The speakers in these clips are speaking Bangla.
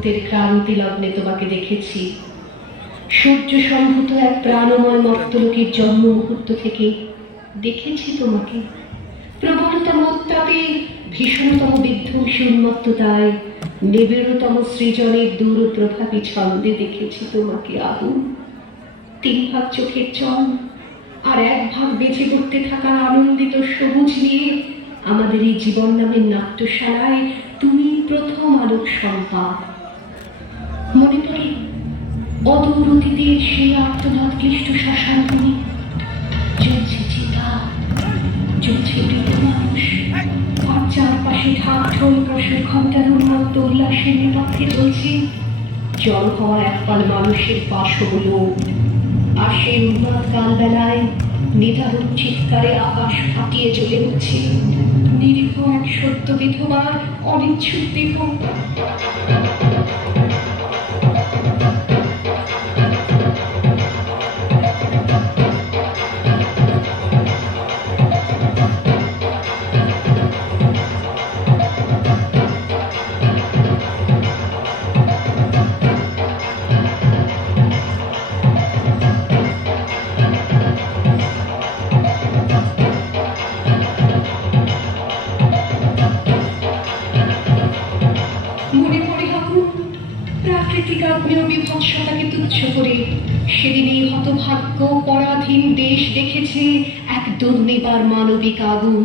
মুহূর্তের ক্রান্তি লগ্নে তোমাকে দেখেছি। সূর্য সম্ভূত এক প্রাণময় মর্তলোকের জন্ম মুহূর্ত থেকে দেখেছি তোমাকে। প্রবলতম উত্তাপে, ভীষণতম বিধ্বংসী উন্মত্ততায়, নিবিড়তম সৃজনের দূর প্রভাবী ছন্দে দেখেছি তোমাকে আগুন। তিন ভাগ চোখের জল আর এক ভাগ বেঁচে করতে থাকার আনন্দিত সবুজ নিয়ে আমাদের এই জীবন নামের নাট্যশালায় তুমি প্রথম আলোক সম্পাদ মনে পড়ে অদূর অতীতের সেই আত্মনাদ ক্লিষ্ট শ্মশানভূমি চলছে চিতা, চলছে আর চারপাশে ঢাক ঢোল উল্লাসের চলছে। জল হওয়া একপাল মানুষের বাসগুলো আর সেই উন্মাদ কালবেলায় নিদারুণ চিৎকারে আকাশ ফাটিয়ে জ্বলে উঠছে। নিরীহ এক সত্য বিধবার অনিচ্ছুক দেহ দুর্নিবার মানবিক আগুন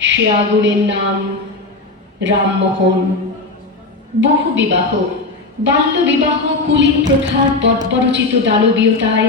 সে আগুনের নাম রামমোহন। বহু বিবাহ বাল্য বিবাহ কুলিন প্রথার বর্বরচিত দানবীয়তায়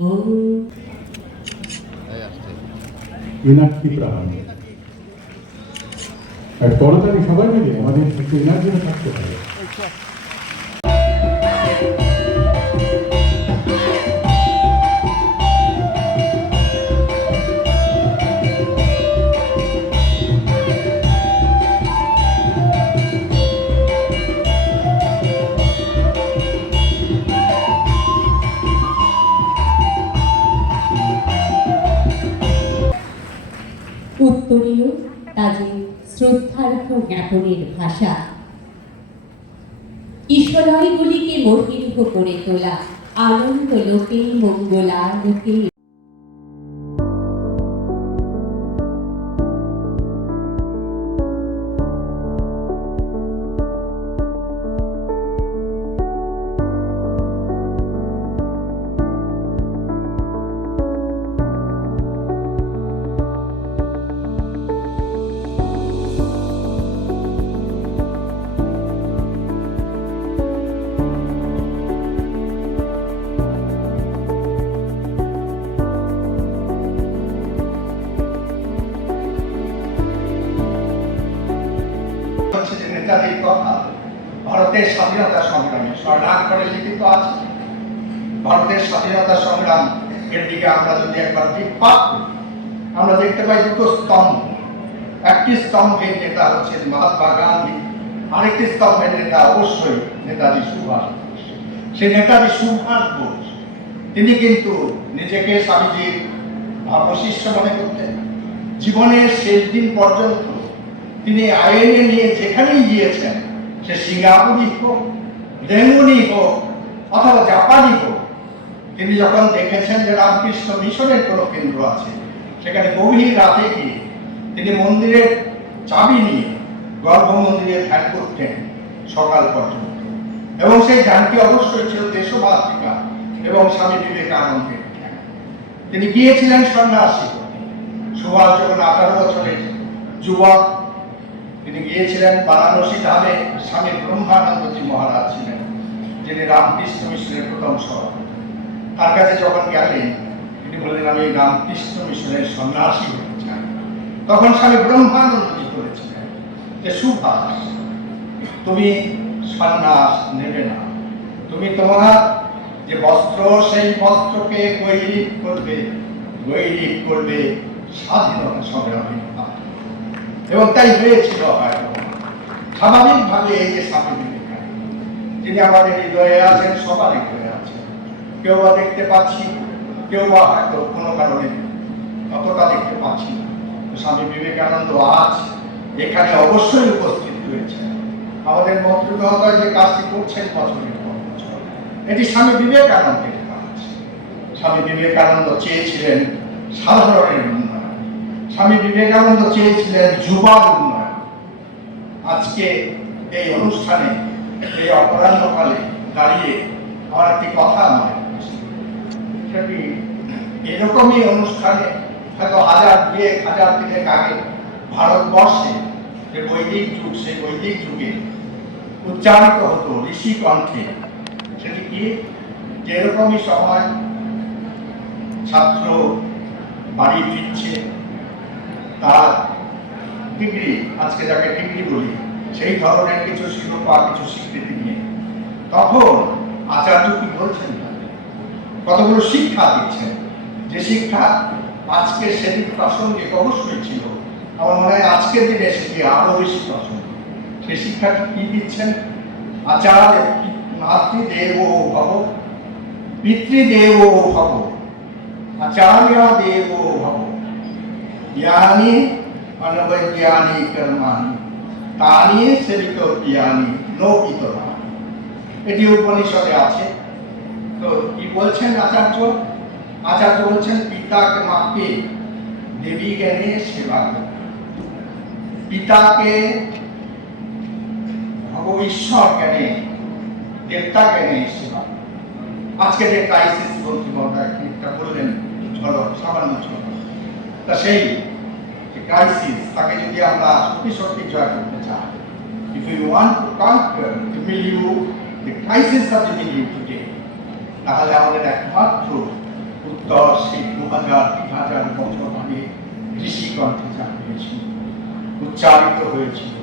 ॐ। এনার্জি প্রাণ আর করতালি সবাই মিলে আমাদের একটু এনার্জিটা থাকতে হবে জ্ঞাপনের ভাষা। ঈশ্বরয়গুলিকে মোহিত করে তোলা আনন্দ লোকে মঙ্গলা লোকে স্বাধীনতা সংগ্রামে স্বর্ণাক্ষরে লিখিত আছে। ভারতের স্বাধীনতা সংগ্রাম, এর দিকে আমরা যদি একবার দৃকপাত করি, আমরা দেখতে পাই দুটো স্তম্ভ। একটি স্তম্ভের নেতা হচ্ছেন মহাত্মা গান্ধী, আরেকটি স্তম্ভের নেতা অবশ্যই নেতাজি সুভাষ। সেই নেতাজি সুভাষ বোস, তিনি কিন্তু নিজেকে স্বামীজির ভাবশিষ্য মনে করতেন জীবনের শেষ দিন পর্যন্ত তিনি আইএনএ নিয়ে যেখানেই গিয়েছেন, সে সিঙ্গাপুরি হোক রেঙ্গুনি হোক, অথবা জাপানি হোক, তিনি যখন দেখেছেন যে রামকৃষ্ণ মিশনের কোনো কেন্দ্র আছে, সেখানে গভীর রাতে গিয়ে তিনি মন্দিরের চাবি নিয়ে গর্ভ মন্দিরে ধ্যান করতেন সকাল পর্যন্ত এবং সেই ধ্যানটি অবশ্যই ছিল দেশমাতৃকা এবং স্বামী বিবেকানন্দের ধ্যান। তিনি গিয়েছিলেন সন্ন্যাসী সুভাষ যখন আঠারো বছরের যুবক তিনি গিয়েছিলেন বারাণসী ধামে, স্বামী ব্রহ্মানন্দজি মহারাজ ছিলেন, যিনি রামকৃষ্ণ মিশনের প্রথম সভাপতি। তার কাছে যখন গেলেন, তিনি বললেন, আমি রামকৃষ্ণ মিশনের সন্ন্যাসী হতে চাই। তখন স্বামী ব্রহ্মানন্দজি বলেছিলেন যে, সুভাষ, তুমি সন্ন্যাস নেবে না। তুমি তোমার যে বস্ত্র, সেই বস্ত্রকে গৈরিক করবে গৈরিক করবে, স্বাধীনতা সংগ্রামী। এবং তাই হয়েছিল হয়তো স্বাভাবিকভাবে এই যে বিবেকানন্দ যিনি আমাদের হৃদয়ে আছেন, সবার হৃদয়ে আছেন। কেউ বা দেখতে পাচ্ছি, কেউ বা হয়তো কোনো কারণে অতটা দেখতে পাচ্ছি না। স্বামী বিবেকানন্দ আজ এখানে অবশ্যই উপস্থিত রয়েছে আমাদের মন্ত্রী যে কাজটি করছেন বছরের পর এটি স্বামী বিবেকানন্দের কাজ। স্বামী বিবেকানন্দ চেয়েছিলেন সাধারণের স্বামী বিবেকানন্দ চেয়েছিলেন যুবার উন্নয়ন। আজকে এই অনুষ্ঠানে, এই অপরাহ্নকালে দাঁড়িয়ে আমার একটি কথা মনে এরকমই অনুষ্ঠানে হয়তো হাজার দুয়েক, হাজার তিনেক আগে ভারতবর্ষে যে বৈদিক যুগ, সেই বৈদিক যুগে উচ্চারিত হতো ঋষি কণ্ঠে, সেটি কি? যেরকমই সময় ছাত্র বাড়ি ফিরছে তার ডিগ্রি, আজকে যাকে ডিগ্রি বলি, সেই ধরনের কিছু শিরোপা কিছু স্বীকৃতি নিয়ে। তখন আচার্য কি বলছেন? কতগুলো শিক্ষা দিচ্ছেন? যে শিক্ষা আজকে সেদিন প্রাসঙ্গিক অবশ্যই ছিল। আমার মনে হয় আজকের দিনে সেটি আরও বেশি প্রাসঙ্গিক। সেই শিক্ষাটি কি দিচ্ছেন? আচার্য মাতৃদেব ভব। পিতৃদেব ভব। আচার্য দেব ভব জ্ঞানী অনবৈজ্ঞানী কর্মাণি তানি সেবিত জ্ঞানী এটি উপনিষদে আছে। তো কি বলছেন আচার্য? আচার্য বলছেন, পিতাকে মাকে দেবী জ্ঞানে সেবা। পিতাকে ভগব ঈশ্বর জ্ঞানে দেবতা জ্ঞানে সেবা। আজকে যে ক্রাইসিস মহোদয় একটা বললেন ঝলক সামান্য ঝলক তা সেই ক্রাইসিস তাকে যদি আমরা সত্যি সত্যি জয় করতে চাই, if we তাহলে আমাদের একমাত্র উত্তর সেই দু হাজার তিন হাজার বছর আগে ঋষি কণ্ঠে উচ্চারিত হয়েছিল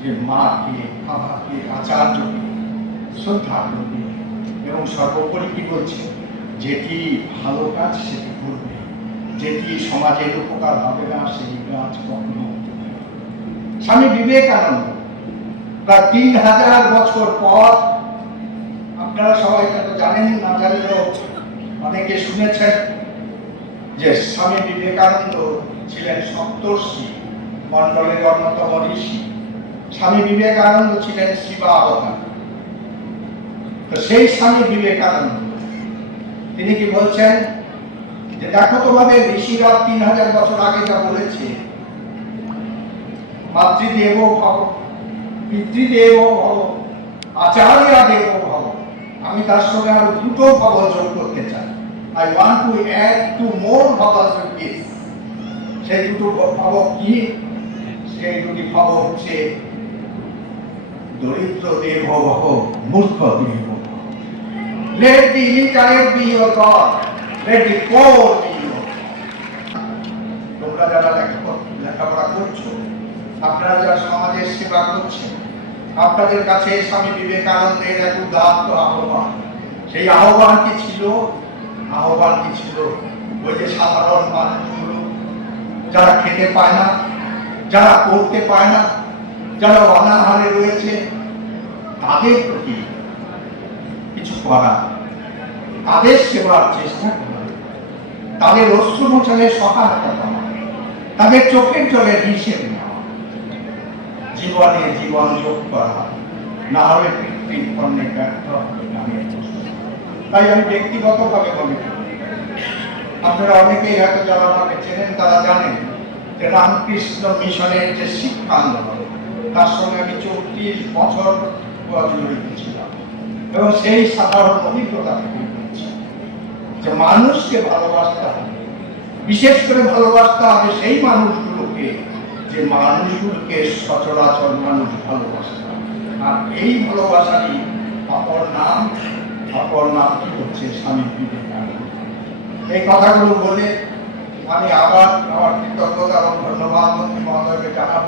যে মাকে, বাবাকে, আচার্যকে শ্রদ্ধা করবে এবং সর্বোপরি কি বলছে, যেটি ভালো কাজ সেটি যেটি সমাজের উপকার হবে না, সেই কাজ কখনো। স্বামী বিবেকানন্দ প্রায় তিন হাজার বছর পর, আপনারা সবাই হয়তো জানেন, না জানলেও অনেকে শুনেছেন যে স্বামী বিবেকানন্দ ছিলেন সপ্তর্ষি, মণ্ডলের অন্যতম ঋষি। স্বামী বিবেকানন্দ ছিলেন শিবা অবতার। তো সেই স্বামী বিবেকানন্দ, তিনি কি বলছেন? দেখো তোমাদের ঋষিরা তিন হাজার বছর আগে যা বলেছে। মাতৃদেব পিতৃদেব আচার্য দেব আমি তার সঙ্গে আরও দুটো করতে চাই। I want to add two more সেই দুটো কি? সেই দুটি হচ্ছে দরিদ্র দেব ভব, মূর্খ দেব Let the be your God. তোমরা যারা লেখাপড়া করছ, আপনারা যারা সমাজের সেবা করছেন, আপনাদের কাছে স্বামী বিবেকানন্দের এক আহ্বান। সেই আহ্বান কি ছিল? আহ্বান কি ছিল? ওই যে সাধারণ মানুষগুলো, যারা খেতে পায় না, যারা পড়তে পায় না, যারা অনাহারে রয়েছে, তাদের প্রতি কিছু করা, তাদের সেবার চেষ্টা তাদের অশ্রু মোচনের সহায়তা করা তাদের চোখের জলের হিসেব নেওয়া জীবনে জীবন যোগ করা না হলে কৃত্রিম কর্ণে ব্যর্থ হবে তাই আমি ব্যক্তিগতভাবে মনে করি আপনারা অনেকেই হয়তো যারা আমাকে চেনেন, তারা জানেন যে রামকৃষ্ণ মিশনের যে শিক্ষা আন্দোলন তার সঙ্গে আমি চব্বিশ বছর জড়িত ছিলাম। এবং সেই সাধারণ অভিজ্ঞতা থেকে যে মানুষকে ভালোবাসতে হবে বিশেষ করে ভালোবাসতে হবে সেই মানুষগুলোকে যে মানুষগুলোকে সচরাচর মানুষ ভালোবাসে। আর এই ভালোবাসারই অপর নাম, অপর নামটি হচ্ছে স্বামী বিবেকানন্দ এই কথাগুলো বলে আমি আবার আমার কৃতজ্ঞতা এবং ধন্যবাদ মন্ত্রী মহোদয়কে জানাব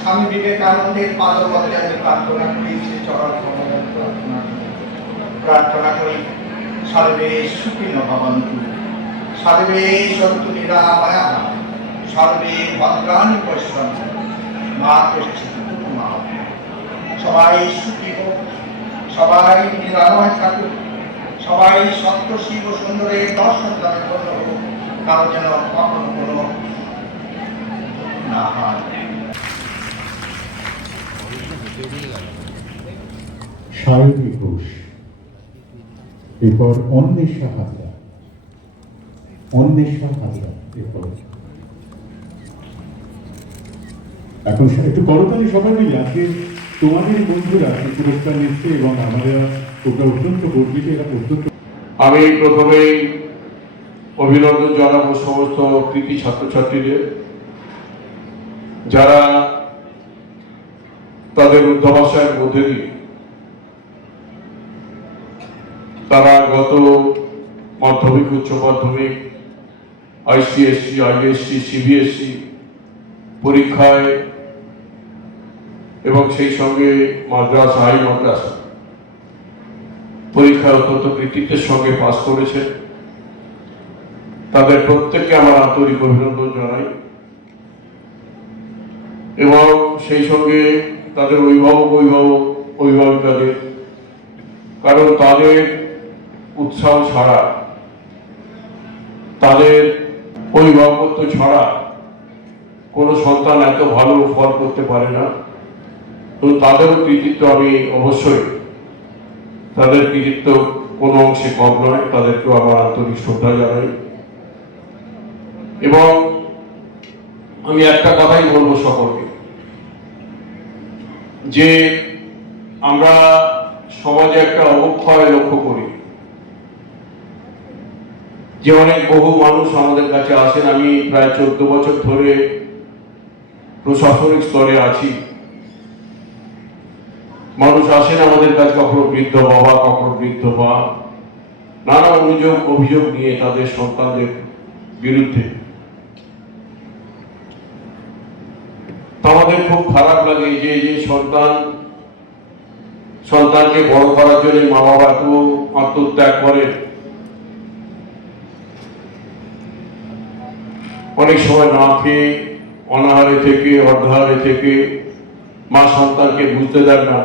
স্বামী বিবেকানন্দের পাদপদে আমি প্রার্থনা করি সে চরণ প্রার্থনা করি। সর্বে সুখিন ভবন্তু সর্বে সন্তু নিরাময়া সর্বে ভদ্রাণি পশ্যন্ত মা মা। সবাই সুখী হোক। সবাই নিরাময় থাকুক। সবাই সত্য শিব সুন্দরের দর্শন লাভের জন্য হোক। কারও যেন কখনো কোনো না হয়। সায়নী ঘোষ। এরপর অন্বেষা হাজরা। অন্বেষা হাজরা এরপর এখন একটু করতালি সবাই মিলে, আজকে তোমাদের বন্ধুরা এই পুরস্কার নিচ্ছে এবং আমরা তোমরা অত্যন্ত গর্বিত এটা অত্যন্ত আমি প্রথমেই অভিনন্দন জানাব সমস্ত কৃতি ছাত্রছাত্রীদের। যারা তাদের অধ্যবসায়ের মধ্যে দিয়ে তারা গত মাধ্যমিক, উচ্চ মাধ্যমিক আইসিএসসি আইএসসি সিবিএসসি পরীক্ষায় এবং সেই সঙ্গে মাদ্রাস, হাই মাদ্রাস পরীক্ষায় অত্যন্ত কৃতিত্বের সঙ্গে পাস করেছেন তাদের প্রত্যেককে আমার আন্তরিক অভিনন্দন জানাই। এবং সেই সঙ্গে তাদের অভিভাবক অভিভাবক, অভিভাবিকাদের, কারণ তাদের উৎসাহ ছাড়া, তাদের অভিভাবকত্ব ছাড়া কোনো সন্তান এত ভালো ফল করতে পারে না। তো তাদেরও কৃতিত্ব আমি অবশ্যই, তাদের কৃতিত্ব কোনো অংশে কম নয়, তাদেরকেও আমার আন্তরিক শ্রদ্ধা জানাই। এবং আমি একটা কথাই বলব সকলকে, যে আমরা সমাজে একটা অবক্ষয় লক্ষ্য করি। যে অনেক বহু মানুষ আমাদের কাছে আসেন। আমি প্রায় চোদ্দ বছর ধরে প্রশাসনিক স্তরে আছি। মানুষ আসেন আমাদের কাছে, কখনো বৃদ্ধ বাবা কখনো বৃদ্ধ মা নানা অভিযোগ অভিযোগ নিয়ে তাদের সন্তানদের বিরুদ্ধে। আমাদের খুব খারাপ লাগে যে যে সন্তান, সন্তানকে বড় করার জন্য মা বাবা এত আত্মত্যাগ করেন অনেক সময় না খেয়ে অনাহারে থেকে অর্ধাহারে থেকে মা সন্তানকে বুঝতে দেন না।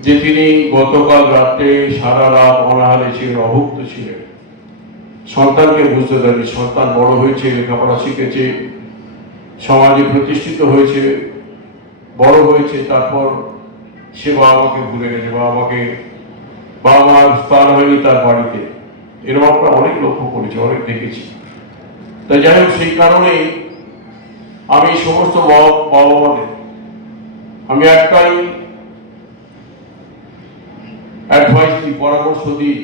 যে তিনি গতকাল রাতে সারা রাত অনাহারে ছিলেন, অভুক্ত ছিলেন। সন্তানকে বুঝতে দেননি। সন্তান বড় হয়েছে, লেখাপড়া শিখেছে, সমাজে প্রতিষ্ঠিত হয়েছে, বড় হয়েছে, তারপর সে বাবা মাকে ভুলে গেছে। বাবা মাকে বাবা মার স্থান হয়নি তার বাড়িতে। এরকম আমরা অনেক লক্ষ্য করেছি, অনেক দেখেছি। তাই যাই হোক, সেই কারণেই আমি সমস্ত বাবা মাদের, আমি একটাই অ্যাডভাইস দিই, পরামর্শ দিই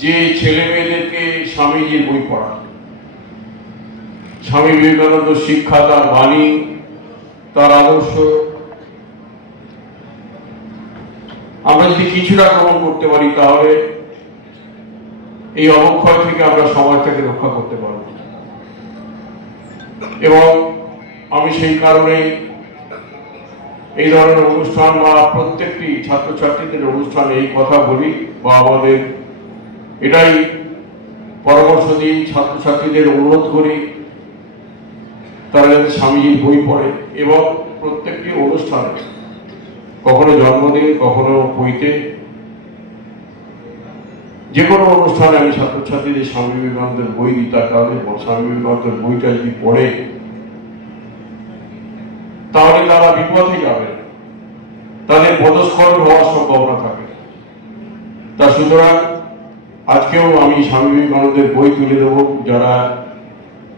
যে ছেলে মেয়েদেরকে স্বামীজির বই পড়া। স্বামী বিবেকানন্দ শিক্ষা তার বাণী, তার আদর্শ। আমরা যদি কিছুটা গ্রহণ করতে পারি তাহলে এই অবক্ষয় থেকে আমরা সমাজটাকে রক্ষা করতে পারব। এবং আমি সেই কারণে এই ধরনের অনুষ্ঠান বা প্রত্যেকটি ছাত্রছাত্রীদের অনুষ্ঠানে এই কথা বলি বা আমাদের এটাই পরামর্শ দিই, ছাত্রছাত্রীদের অনুরোধ করি, তারা যাতে স্বামীজির বই পড়ে এবং প্রত্যেকটি অনুষ্ঠানে কখনো জন্মদিন, কখনো বইতে যে কোনো অনুষ্ঠানে আমি ছাত্রছাত্রীদের স্বামী বিবেকানন্দের বই দিই, তার কারণে স্বামী বিবেকানন্দের বইটা যদি পড়ে, তাহলে তারা বিপথে যাবে। তাদের পদস্খলন হওয়ার সম্ভাবনা থাকে। তা সুতরাং আজকেও আমি স্বামী বিবেকানন্দের বই তুলে দেবো। যারা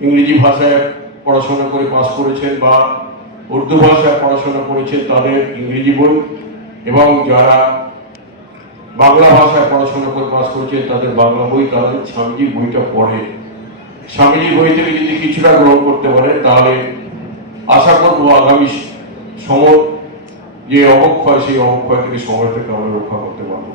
ইংরেজি ভাষায় পড়াশোনা করে পাশ করেছেন বা উর্দু ভাষায় পড়াশোনা করেছেন, তাদের ইংরেজি বই এবং যারা বাংলা ভাষায় পড়াশোনা করে পাশ করছেন, তাদের বাংলা বই তাদের স্বামীজির বইটা পড়ে। স্বামীজির বই থেকে যদি কিছুটা গ্রহণ করতে পারে তাহলে আশা করব আগামী সময় যে অবক্ষয়, সেই অবক্ষয় থেকে সময়টাকে আমরা রক্ষা করতে পারব।